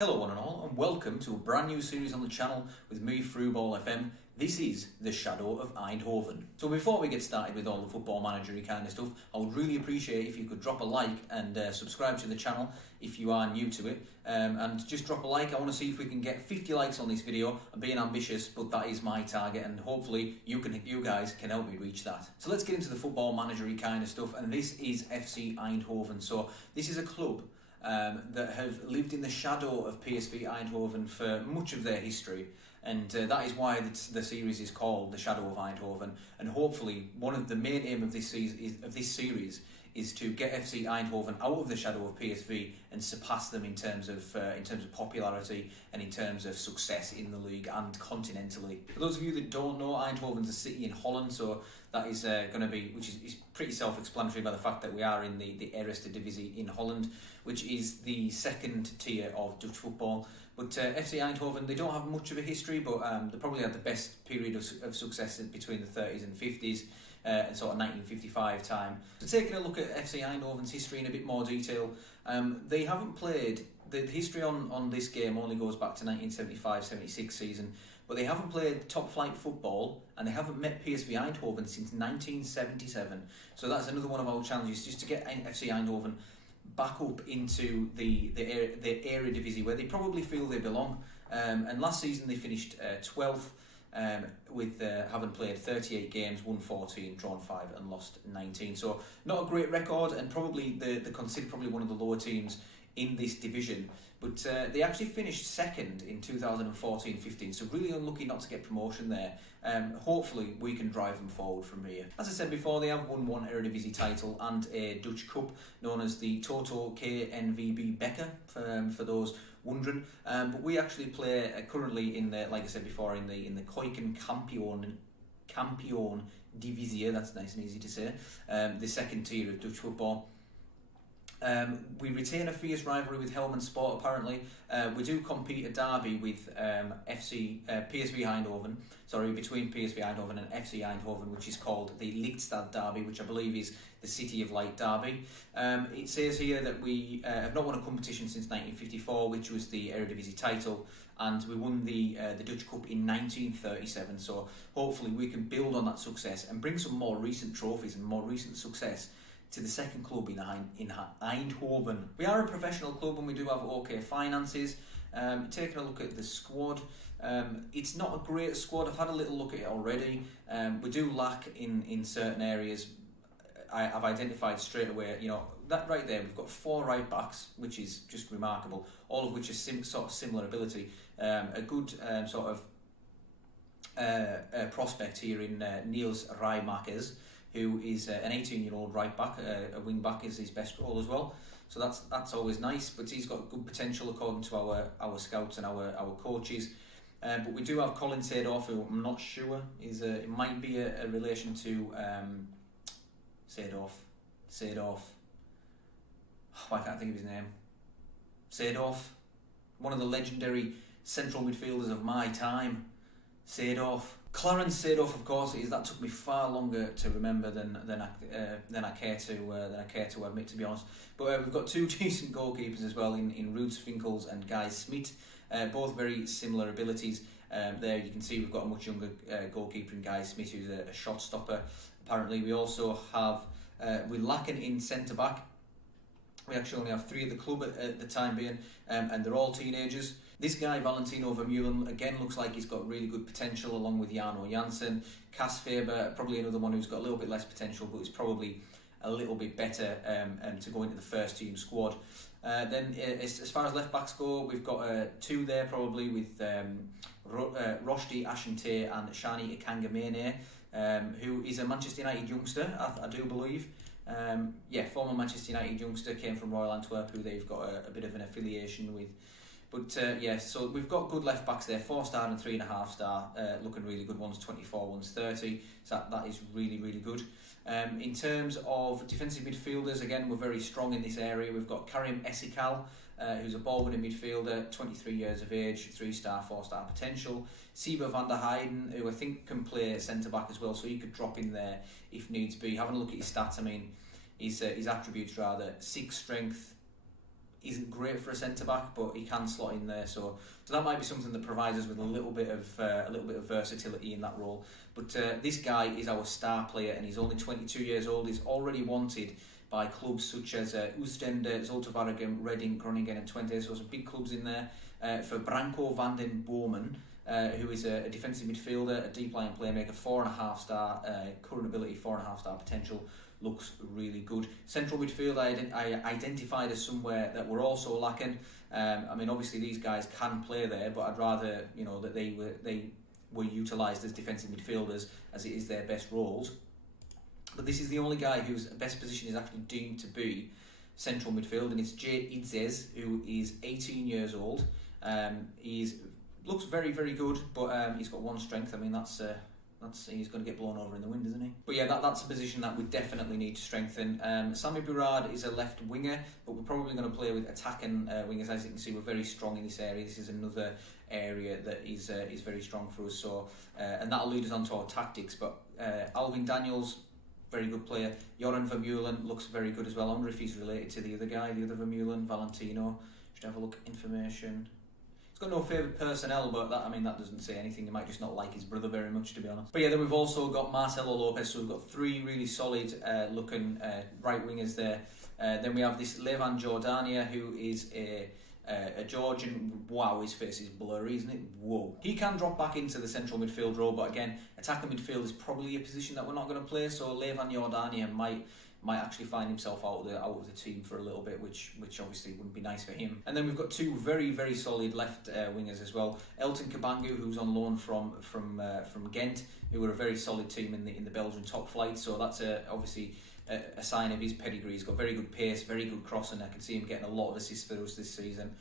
Hello one and all, and welcome to a brand new series on the channel with me, Frewball FM. This is The Shadow of Eindhoven. So before we get started with all the football managery kind of stuff, I would really appreciate if you could drop a like and subscribe to the channel if you are new to it. And just drop a like. I want to see if we can get 50 likes on this video. I'm being ambitious, but that is my target, and hopefully you guys can help me reach that. So let's get into the football managery kind of stuff, and this is FC Eindhoven. So this is a club that have lived in the shadow of PSV Eindhoven for much of their history, and that is why the series is called The Shadow of Eindhoven. And hopefully one of the main aim of this series is to get FC Eindhoven out of the shadow of PSV and surpass them in terms of popularity and in terms of success in the league and continentally. For those of you that don't know, Eindhoven's a city in Holland, so that is going to be, which is pretty self-explanatory by the fact that we are in the Eerste Divisie in Holland, which is the second tier of Dutch football. But FC Eindhoven, they don't have much of a history, but they probably had the best period of success between the 30s and 50s. And sort of 1955 time. So taking a look at FC Eindhoven's history in a bit more detail, they haven't played, the history on this game only goes back to 1975-76 season, but they haven't played top flight football and they haven't met PSV Eindhoven since 1977. So that's another one of our challenges, just to get FC Eindhoven back up into the Eredivisie where they probably feel they belong. And last season they finished 12th. With having played 38 games, won 14, drawn 5 and lost 19. So not a great record, and probably they're considered probably one of the lower teams in this division. But they actually finished second in 2014-15, so really unlucky not to get promotion there. Hopefully we can drive them forward from here. As I said before, they have won one Eredivisie title and a Dutch Cup known as the Toto KNVB Beker, for those wondering. But we actually play currently in the, like I said before, in the Kampioen Divisie. That's nice and easy to say. The second tier of Dutch football. We retain a fierce rivalry with Helmond Sport. Apparently, we do compete a derby with PSV Eindhoven. Sorry, between PSV Eindhoven and FC Eindhoven, which is called the Lichtstad Derby, which I believe is the City of Light Derby. It says here that we have not won a competition since 1954, which was the Eredivisie title, and we won the Dutch Cup in 1937. So hopefully we can build on that success and bring some more recent trophies and more recent success to the second club in Eindhoven. We are a professional club and we do have okay finances. Taking a look at the squad, it's not a great squad. I've had a little look at it already. We do lack in certain areas. I've identified straight away, that right there, we've got 4 right backs, which is just remarkable, all of which are sort of similar ability. A good prospect here in Niels Rijmakers, who is an 18-year-old right back. A wing back is his best role as well, so that's always nice. But he's got good potential according to our scouts and our coaches. But we do have Clarence Seedorf, who I'm not sure is it might be a relation to Seedorf. Oh, I can't think of his name. Seedorf, one of the legendary central midfielders of my time. Seedorf. Clarence Seedorf, of course, that took me far longer to remember than I care to admit, to be honest. But we've got 2 decent goalkeepers as well in Ruud Vinkels and Guy Smit, both very similar abilities. There you can see we've got a much younger goalkeeper in Guy Smit, who's a shot stopper. Apparently, we also have we're lacking in centre back. We actually only have 3 at the club at the time being, and they're all teenagers. This guy, Valentino Vermeulen, again looks like he's got really good potential, along with Jarno Jansen. Cas Faber, probably another one who's got a little bit less potential, but is probably a little bit better to go into the first team squad. Then as far as left backs go, we've got 2 there probably with Roshdi Ashante and Shani Ikangamene, who is a Manchester United youngster, I do believe. Former Manchester United youngster, came from Royal Antwerp, who they've got a bit of an affiliation with. But so we've got good left backs there, 4-star and 3.5 star, looking really good. One's 24, one's 30. So that is really, really good. In terms of defensive midfielders, again, we're very strong in this area. We've got Karim Esikal, who's a ball-winning midfielder, 23 years of age, 3-star, 4-star potential. Siba van der Heijden, who I think can play centre-back as well, so he could drop in there if needs be. Having a look at his stats, I mean, his attributes rather, 6 strength, isn't great for a centre back, but he can slot in there. So that might be something that provides us with a little bit of versatility in that role. But this guy is our star player, and he's only 22 years old. He's already wanted by clubs such as Oostende, Zulte Waregem, Reading, Groningen and Twente. So some big clubs in there. For Branko van den Bomen, who is a defensive midfielder, a deep line playmaker, 4.5 star, current ability, 4.5 star potential, looks really good. Central midfield I identified as somewhere that we're also lacking. I mean, obviously these guys can play there, but I'd rather that they were utilised as defensive midfielders, as it is their best roles. But this is the only guy whose best position is actually deemed to be central midfield, and it's Jay Idzes, who is 18 years old. Looks very, very good, but he's got one strength. I mean, that's he's going to get blown over in the wind, isn't he? But yeah, that's a position that we definitely need to strengthen. Sami Bourad is a left winger, but we're probably going to play with attacking wingers. As you can see, we're very strong in this area. This is another area that is very strong for us. So, and that'll lead us on to our tactics. But Alvin Daniels, very good player. Joran Vermeulen looks very good as well. I wonder if he's related to the other guy, the other Vermeulen, Valentino. Should have a look. Information. He's got no favourite personnel, but that doesn't say anything. He might just not like his brother very much, to be honest. But yeah, then we've also got Marcelo Lopez, so we've got three really solid looking right wingers there. Then we have this Levan Jordania, who is a Georgian. Wow, his face is blurry, isn't it? Whoa. He can drop back into the central midfield role, but again, attacking midfield is probably a position that we're not going to play, so Levan Jordania might actually find himself out of the team for a little bit, which obviously wouldn't be nice for him. And then we've got two very, very solid left wingers as well. Elton Kabangu, who's on loan from Ghent, who are a very solid team in the Belgian top flight. So that's obviously a sign of his pedigree. He's got very good pace, very good crossing. I can see him getting a lot of assists for us this season.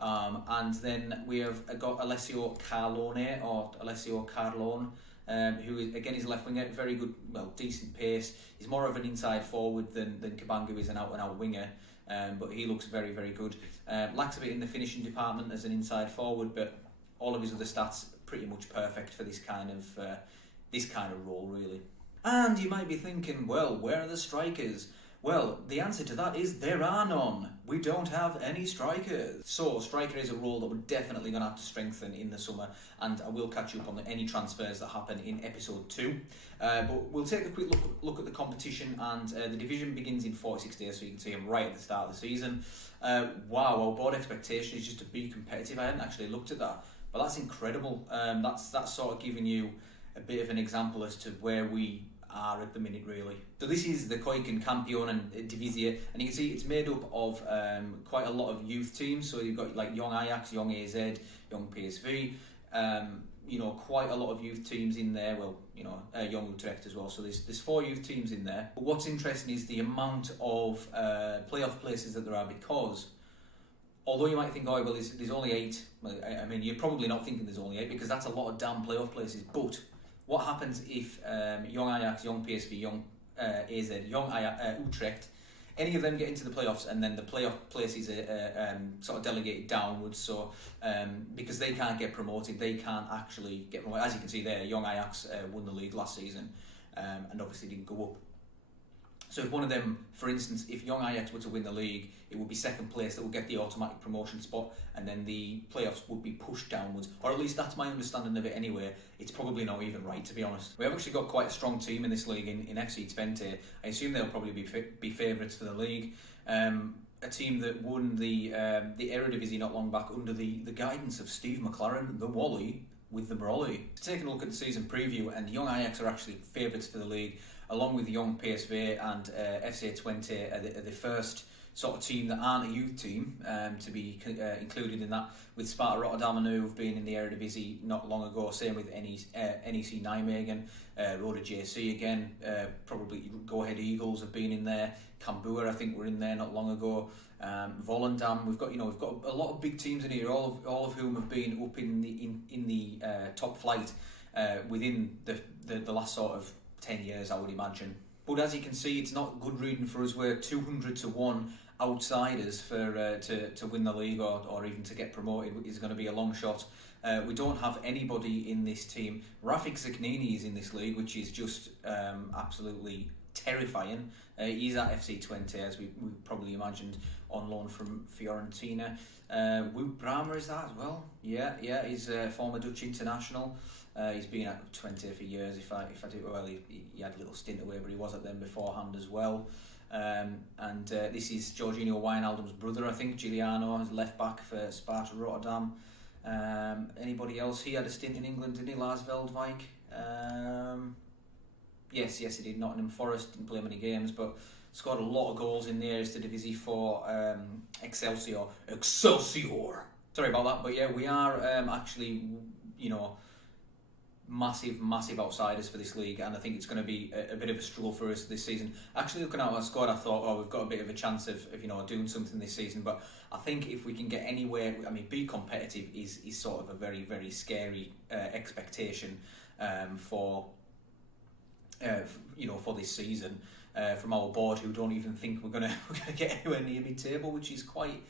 And then we have got Alessio Carlone, who is left winger, very good, decent pace. He's more of an inside forward than Kabangu is an out-and-out winger, but he looks very, very good. Lacks a bit in the finishing department as an inside forward, but all of his other stats pretty much perfect for this kind of role, really. And you might be thinking, well, where are the strikers? Well, the answer to that is there are none. We don't have any strikers. So, striker is a role that we're definitely going to have to strengthen in the summer, and I will catch you up on any transfers that happen in episode 2. But we'll take a quick look at the competition, and the division begins in 46 days, so you can see them right at the start of the season. Wow, our board expectation is just to be competitive. I hadn't actually looked at that, but that's incredible. That's sort of giving you a bit of an example as to where we are at the minute, really. So this is the Koiken Campion and Divisie, and you can see it's made up of quite a lot of youth teams. So you've got like Young Ajax, Young AZ, Young PSV, quite a lot of youth teams in there. Well, Young Utrecht as well. So there's 4 youth teams in there. But what's interesting is the amount of playoff places that there are, because although you might think, oh well, there's only 8. I mean, you're probably not thinking there's only 8, because that's a lot of damn playoff places. But what happens if Young Ajax, Young PSV, Young AZ, Young Utrecht, any of them get into the playoffs, and then the playoff places are sort of delegated downwards? So because they can't get promoted, they can't actually get promoted. As you can see there, Young Ajax won the league last season and obviously didn't go up. So if one of them, for instance, if Young Ajax were to win the league, it would be second place that would get the automatic promotion spot, and then the playoffs would be pushed downwards. Or at least that's my understanding of it anyway. It's probably not even right, to be honest. We have actually got quite a strong team in this league in FC Twente. I assume they'll probably be favourites for the league. A team that won the Eredivisie not long back under the guidance of Steve McLaren, the Wally, with the Brolly. Taking a look at the season preview, and Young Ajax are actually favourites for the league, along with Young PSV and FC Twente are the first sort of team that aren't a youth team to be included in that, with Sparta Rotterdam, who have been in the Eredivisie not long ago. Same with NEC Nijmegen, Roda JC again, probably Go Ahead Eagles have been in there. Cambuur, I think, were in there not long ago. Volendam, we've got a lot of big teams in here, all of whom have been up in the top flight within the last sort of 10 years, I would imagine. But as you can see, it's not good reading for us. We're 200-1 outsiders for to win the league or even to get promoted is going to be a long shot. We don't have anybody in this team. Rafik Zaknini is in this league, which is just absolutely terrifying. He's at FC20, as we probably imagined, on loan from Fiorentina. Wout Brama is that as well. Yeah, he's a former Dutch international. He's been at 20 for years. If I do well, he had a little stint away, but he was at them beforehand as well. And this is Jorginho Wijnaldum's brother, I think. Giuliano, his left back for Sparta Rotterdam. Anybody else? He had a stint in England, didn't he? Lars Veldwijk. Yes, he did. Nottingham Forest, didn't play many games, but scored a lot of goals in the Eredivisie for Excelsior. Sorry about that, but yeah, we are actually, massive outsiders for this league, and I think it's going to be a bit of a struggle for us this season. Actually, looking at our squad, I thought, we've got a bit of a chance of doing something this season, but I think if we can get anywhere, be competitive is sort of a very, very scary expectation for this season from our board, who don't even think we're gonna get anywhere near mid-table, which is quite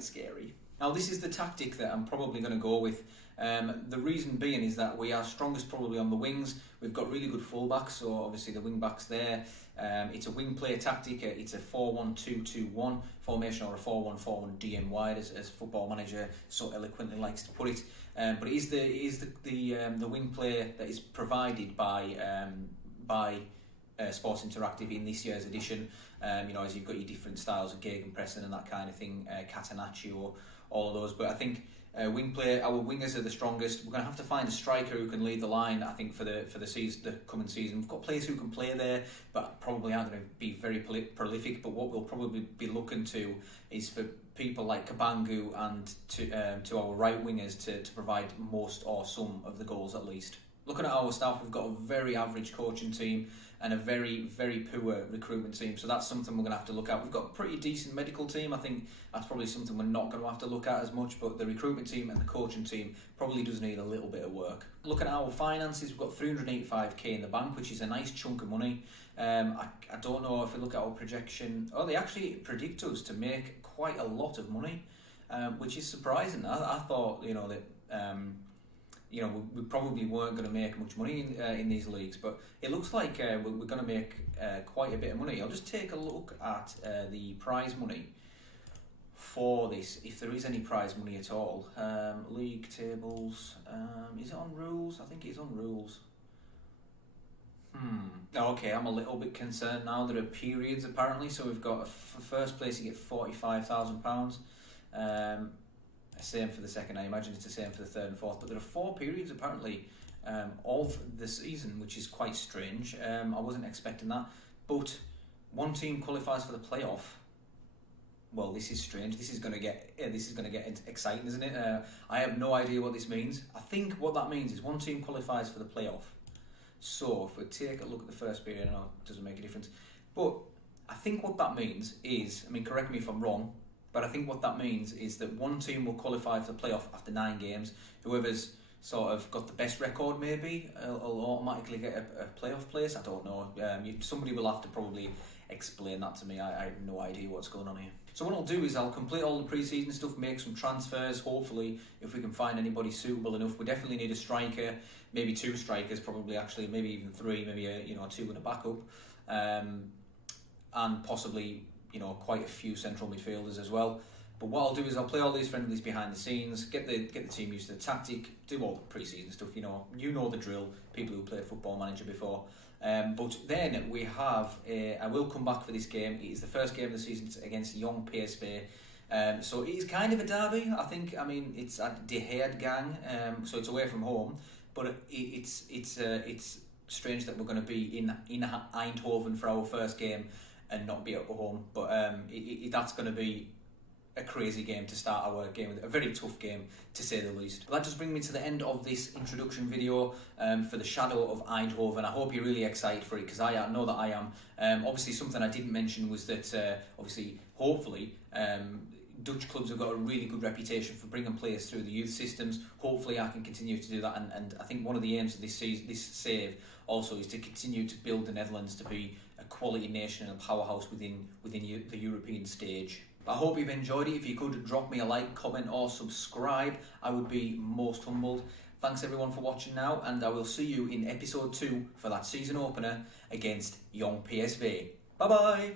scary. Now, this is the tactic that I'm probably going to go with. The reason being is that we are strongest probably on the wings. We've got really good fullbacks, so obviously the wing backs there. It's a wing play tactic. It's a 4-1-2-2-1 formation, or a 4-1-4-1 DM wide, as Football Manager so eloquently likes to put it. But it is the wing play that is provided by Sports Interactive in this year's edition. As you've got your different styles of gegenpressing and that kind of thing, Catenaccio, all of those. But I think wing play, our wingers are the strongest. We're going to have to find a striker who can lead the line, I think, for the season, the coming season. We've got players who can play there, but probably aren't going to be very prolific. But what we'll probably be looking to is for people like Kabangu and to our right wingers to provide most or some of the goals at least. Looking at our staff, we've got a very average coaching team and a very, very poor recruitment team. So that's something we're going to have to look at. We've got a pretty decent medical team. I think that's probably something we're not going to have to look at as much, but the recruitment team and the coaching team probably does need a little bit of work. Looking at our finances, we've got 385k in the bank, which is a nice chunk of money. I don't know if we look at our projection. They actually predict us to make quite a lot of money, which is surprising. I thought, that... we probably weren't going to make much money in these leagues, but it looks like we're going to make quite a bit of money. I'll just take a look at the prize money for this, if there is any prize money at all. League tables, is it on rules? I think it's on rules. Okay, I'm a little bit concerned now. There are periods apparently, so we've got for first place you get £45,000. Same for the second. I imagine it's the same for the third and fourth, but there are 4 periods apparently of the season, which is quite strange. I wasn't expecting that, but one team qualifies for the playoff. Well, this is strange. This is going to get exciting, isn't it? I have no idea what this means. I think what that means is one team qualifies for the playoff. So if we take a look at the first period, I know it doesn't make a difference, but I think what that means is, correct me if I'm wrong, but I think what that means is that one team will qualify for the playoff after 9 games. Whoever's sort of got the best record maybe will automatically get a playoff place. I don't know. Somebody will have to probably explain that to me. I have no idea what's going on here. So what I'll do is I'll complete all the pre-season stuff, make some transfers, hopefully, if we can find anybody suitable enough. We definitely need a striker, maybe 2 strikers probably, actually, maybe even 3, maybe 2 and a backup. And possibly... quite a few central midfielders as well. But what I'll do is I'll play all these friendlies behind the scenes, get the team used to the tactic, do all the pre-season stuff. You know the drill. People who played Football Manager before. But then we have. I will come back for this game. It is the first game of the season against Young PSV. So it is kind of a derby. I think. It's at De Heergang, so it's away from home. But it's strange that we're going to be in Eindhoven for our first game and not be at home, but that's going to be a crazy game to start our game with, a very tough game to say the least. But that does bring me to the end of this introduction video for the Shadow of Eindhoven. I hope you're really excited for it, because I know that I am. Obviously something I didn't mention was that hopefully Dutch clubs have got a really good reputation for bringing players through the youth systems. Hopefully I can continue to do that, and I think one of the aims of this save also is to continue to build the Netherlands to be a quality nation and a powerhouse within the European stage. I hope you've enjoyed it. If you could drop me a like, comment or subscribe, I would be most humbled. Thanks everyone for watching now, and I will see you in episode 2 for that season opener against young PSV. Bye bye!